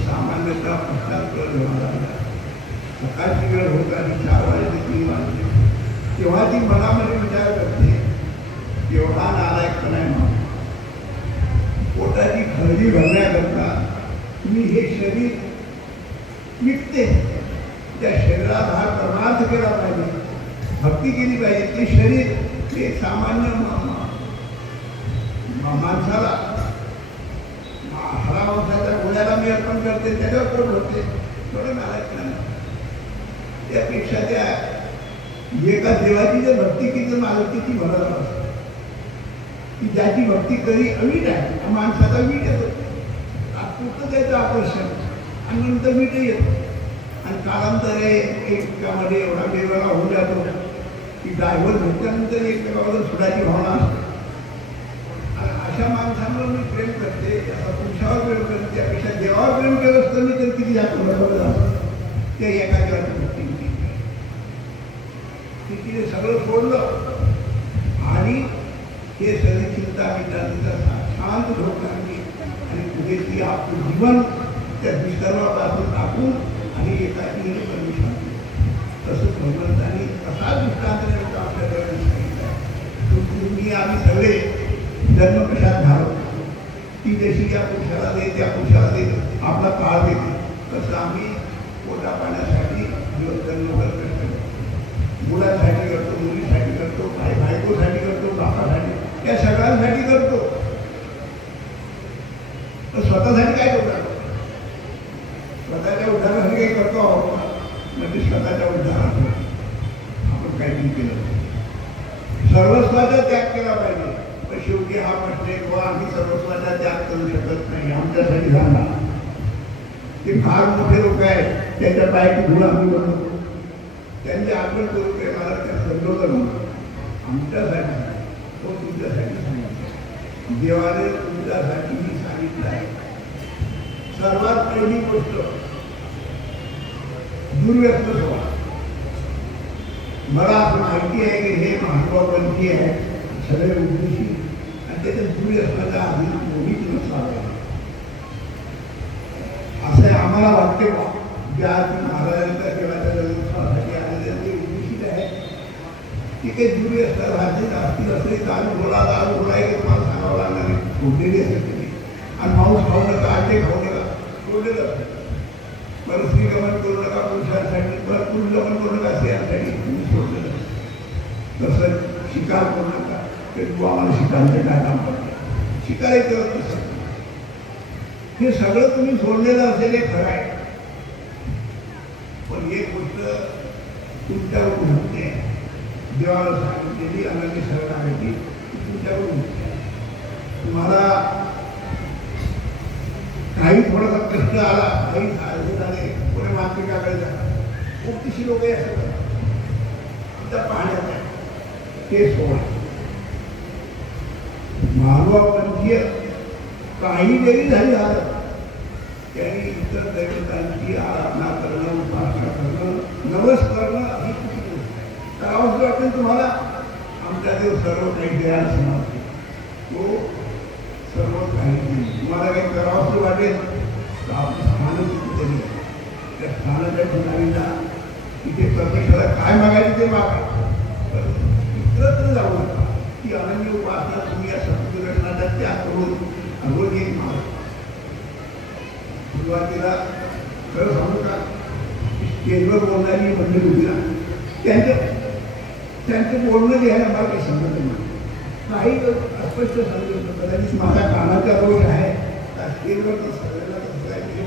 सामान्यतः पश्चात जेव्हा लागला सकाळची वेळ होत आणि 4 वाजले 3 वाजले तेव्हा ती मनामध्ये विचार करते एवढा नालायक नाही म्हणून पोटाची खळगी भरण्याकरता मी हे शरीर विकते. त्या शरीरात हा परमार्थ केला पाहिजे, भक्ती केली पाहिजे. ते शरीर ते सामान्य माणसाला हरा माणसाच्या गुन्ह्याला मी अर्पण करते, त्याच्यावर पोट होते. थोडं नालायक नाही. त्यापेक्षा त्या एका देवाची जर भक्ती केली तर मालकीची भरत असते की ज्याची भक्ती कधी अवीट आहे माणसाचा वीट येतो. तात्पुरतं त्याचं आकर्षण आणि नंतर वीट येतो आणि कालांतरे एकमेकामध्ये एवढा वेगवेगळा होऊन जातो की ड्रायव्हर भेटल्यानंतर एकमेकाबद्दल सुडाची भावना असते. अशा कमी तर किती जातो त्या एका दिवसाची तिने सगळं सोडलं आणि हे सगळी चिंता विचारांचा शांत झोपली आणि पुढे ती आपलं जीवन त्या निसर्गापासून टाकून आणि एका ठिकाणी परमिशन तसंच भगवंतांनी कसा दृष्टांत आपल्याकडे सांगितला. तुम्ही आम्ही सगळे जन्म कशात घालवतो ती जशी या पुरुषाला दे त्या पुरुषाला दे आपला काळ देते तसं आम्ही पोटा पाण्यासाठी जन्म करतो. मुलासाठी करतो, मुलीसाठी करतो, बायकोसाठी करतो, बापासाठी, या सगळ्यांसाठी करतो. तर स्वतःसाठी काय करतो? स्वतःच्या उद्धारासाठी काही करतो म्हणजे स्वतःच्या उद्धारासाठी आपण काही केलं. सर्वस्वाचा त्याग केला पाहिजे. पण शेवटी हा प्रश्न आहे किंवा आम्ही सर्वस्वाचा त्याग करू शकत नाही. आमच्यासाठी सांगा. ते फार मोठे लोक आहेत त्यांच्या पायाची धूळ आम्ही बनवतो. त्यांची आठवण करू मला त्या संजोगन आमच्यासाठी तो तुमच्यासाठी सांगितलं. देवाने तुमच्यासाठी मी सांगितलं आहे. सर्वात पहिली गोष्ट दुर्व्यस्त व्हा. मला असं माहिती आहे की हे महानुभावपंथी आहे सगळे उद्देशी आणि त्याच्या दुर्व्यसनाचा आधी कोणीच नसावा असं आम्हाला वाटते बा. ज्या महाराजांच्या देवाच्या जन्मोत्सवासाठी आलेले ते उद्देशित आहे की काही दुर्व्यसन राहतील असतील असले दारू बोला की तुम्हाला सांगावं लागणार नाही. सोडलेली असेल तुम्ही आणि मांस खाऊ नका, अंडे खाऊ नका, सोडलेलं असेल. बरं स्त्रीगमन करू नका पुरुषांसाठी, बरं पुरुषगमन करू नका स्त्रियांसाठी, तुम्ही सोडलेलं असेल. तसं शिकार करू नका ते तू आम्हाला शिकायचं काय काम करतो शिकायला करत नसेल. हे सगळं तुम्ही सोडलेलं असेल हे खरं आहे. पण एक गोष्ट तुमच्यावर उठते देवाला सांगितलेली अनन्य शरणागती तुमच्यावर उठते. तुम्हाला काही थोडासा कष्ट आला, काही झाले, कोणी मानसिकाकडे जातात. खूप तिशी लोक असतात तुमच्या पाहण्यात आहे ते सोडा. महानुभावपंथीय काही जरी झाली झालं त्यांनी इतर दैवतांची आराधना करणं, उपासना करणं, नवस करणं ही कुठली गोष्ट आहे. करावंच वाटेल तुम्हाला. आमचा देव सर्व काही द्यायला समजतो. तो सर्व काही तुम्हाला काही करावंच वाटेल तर आपलं स्थान कितीतरी त्या स्थानाच्या ठिकाणी जा. तिथे परमेश्वरा काय मागायचे ते मागा. इतरत्र जाऊ नका. ती अनन्य उपासना तुम्ही या सत्पुरुषाचा त्याग करून रोज एक मागा. सुरुवातीला खरं सांगू का स्टेजवर बोलणारी मंडळी होती ना त्यांचं बोलणं घ्यायला मला काही समजत नाही. काही अस्पष्ट सांगितलं कदाचित माझ्या कानाचा दोष आहे स्टेजवर सगळ्यांना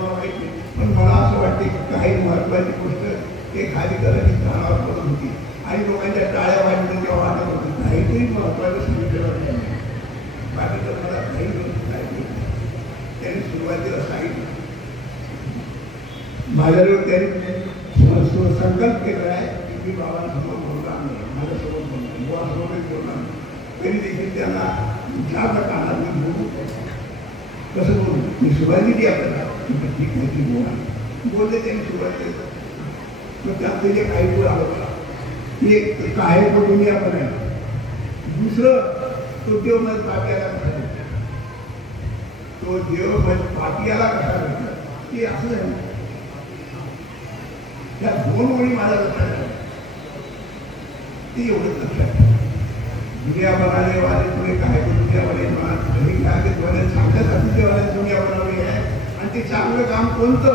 मला माहीत नाही. पण मला असं वाटते की काही महत्त्वाची गोष्ट एखादी कदाचित कानावर पडत होती आणि लोकांच्या टाळ्या वाजल्या तेव्हा वाटत होती काहीतरी महत्त्वाचं सांगितलं नाही. बाकीचं मला काही नाही. त्यांनी सुरुवातीला सांगितलं माझ्याजवळ त्यांनी संकल्प केला आहे की मी बाबांसमोर बोलणार नाही, माझ्यासोबत बोलणार, बुवासोबत बोलणार नाही. तरी देखील त्यांना ज्या प्रकारात मी बोलू कसं बोलू मी सुरुवात दिली आपल्याला ठीक आहे ती बोलले त्यांनी सुरुवात केली. मग त्यातलं जे काही बोल आवडला की एक काय दुनिया पण आहे. दुसरं तो देव मग पाट्याला कसा भेटला, तो देव मग पाटियाला कसा भेटला ते असं आहे. त्या दोन ओळी मला लक्षात आल्या ते एवढंच लक्षात. दुनिया बनाने वाले पुढे काय दुनिया बने घरी काय चांगल्यासाठी देवाने दुनिया बनवली आहे आणि ते चांगलं काम कोणतं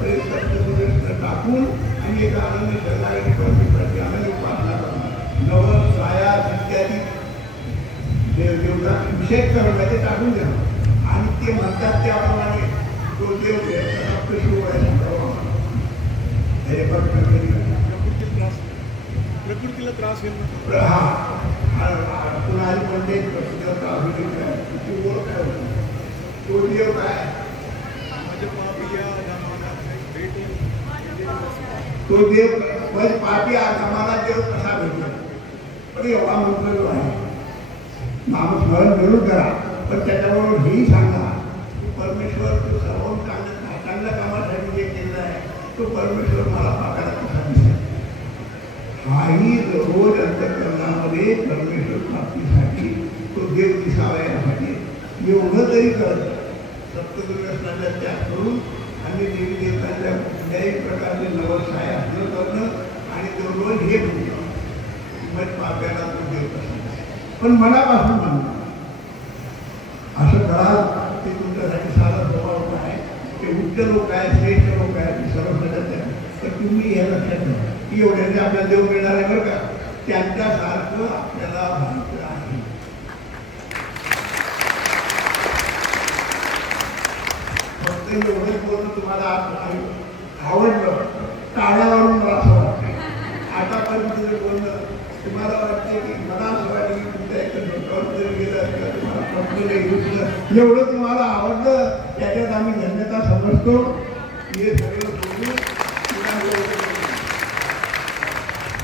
तरी सत्य टाकून आणि एका आनंद शरणागती परमेश्वराची आनंद उपासना करणं, नवस काया इत्यादी देवदेवता अभिषेक करणं ते टाकून देणं आणि ते म्हणतात त्याप्रमाणे तो देव कशी ओळखायचा प्रकृतीला त्रास होईल. पुन्हा म्हणजे प्रकृतीला त्रास होईल ओळख काय तो देव काय तो देव पापी आम्हाला देव कसा भेटला. पण एवढा मंत्र जो आहे नामस्मरण जरूर करा पण त्याच्याबरोबर हेही सांगा परमेश्वर तू सर्व चांगल्या कामासाठी तो परमेश्वर मला पाकाला कसा दिसेल. हाही रोज अंतःकरणामध्ये परमेश्वर प्राप्तीसाठी तो देव दिसावा यासाठी एवढं तरी करत सप्तदुर्गासनाचा त्याग करून आणि देवी देवतांच्या कुठल्याही प्रकारचे नवसाय असलं करणं आणि दररोज हे म्हणणं मग पाप्याला तो देव कसा. पण मनापासून म्हणणं असं कराल ते तुमच्यासाठी साधा स्वभाव आहे. ते उच्च लोक आहेत, श्रेष्ठ लोक आहेत, सर्वसाधारण. तर तुम्ही हे लक्षात ठेवा की एवढ्याने आपल्याला देव मिळणार आहे बरं का. त्यांच्यासारखं आपल्याला व्हायचं आहे. फक्त एवढंच बोलणं तुम्हाला आवडलं टाळ्यावरून मला असं वाटतं. आतापर्यंत बोलणं तुम्हाला वाटते की मला असं वाटतं की तुमच्या एका डोक्यावर जरी गेलं किंवा तुम्हाला पटलं घेतलं एवढं तुम्हाला आवडलं त्याच्यात आम्ही धन्यता समजतो. हे सगळं बोलून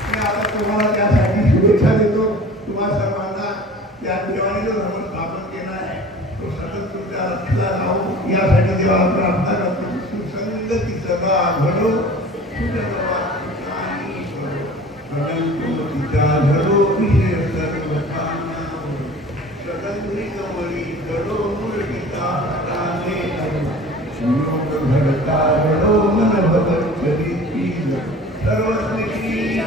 मी आता तुम्हाला त्यासाठी शुभेच्छा देतो. तुम्हाला सर्वांना त्या देवाने जो धर्म स्थापन केला आहे तो सतत तुमच्या लक्षात राहू यासाठी देवाला प्रार्थना करतो. सुसंगतीचा घडो सर्वस्वी